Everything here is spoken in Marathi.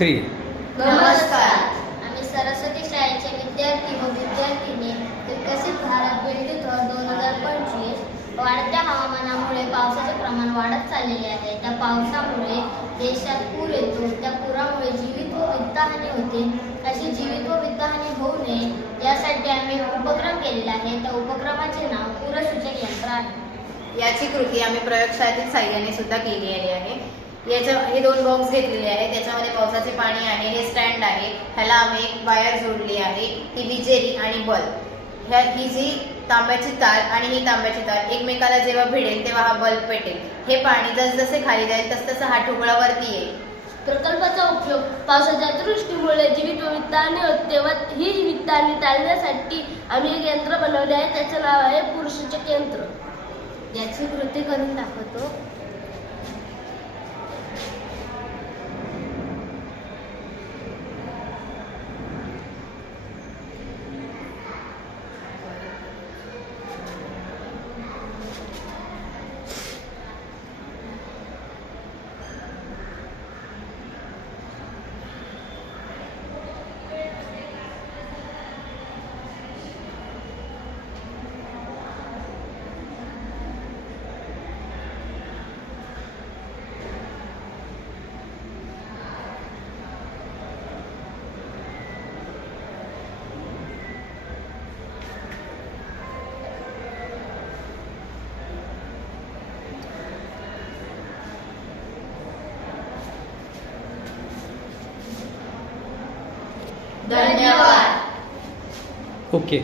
3. नमस्कार. आम्ही सरस्वती शाळेचे विद्यार्थी व विद्यार्थिनी विकसित भारत बिल्डिंग 2025 वाढत्या हवामानामुळे पावसाचे प्रमाण वाढत चाललेले आहे. त्या पावसामुळे देशात पूर येतो. त्या पुरामुळे जीवित व वित्तहानी होते. अशी जीवित व वित्तहानी होऊ नये यासाठी आम्ही उपक्रम केलेला आहे. त्या उपक्रमाचे नाव पूरसूचक यंत्र आहे. याची कृती आम्ही प्रयोगशाळेतील साह्याने सुद्धा केलेली आहे. हे 2 बॉक्स घेतलेले आहेत. त्याच्यामध्ये पावसाचे पाणी आहे. हे स्टँड आहे. ह्याला आम्ही एक वायर जोडली आहे. ही विजेरी आणि बल्ब. ही जी तांब्याची तार आणि ही तांब्याची तार एकमेकाला जेव्हा भिडेल तेव्हा हा बल्ब पेटेल. हे पाणी जसजसे खाली जाईल तसतसं हा ठोकळा वरती येईल. प्रकल्पाचा उपयोग पावसाच्या अतिवृष्टीमुळे जीवित व वित्तहानी होते व ही वित्तहानी टाळण्यासाठी आम्ही एक यंत्र बनवले आहे. त्याचे नाव आहे पूरसूचक यंत्र. याची कृती करून दाखवतो. धन्यवाद. ओके.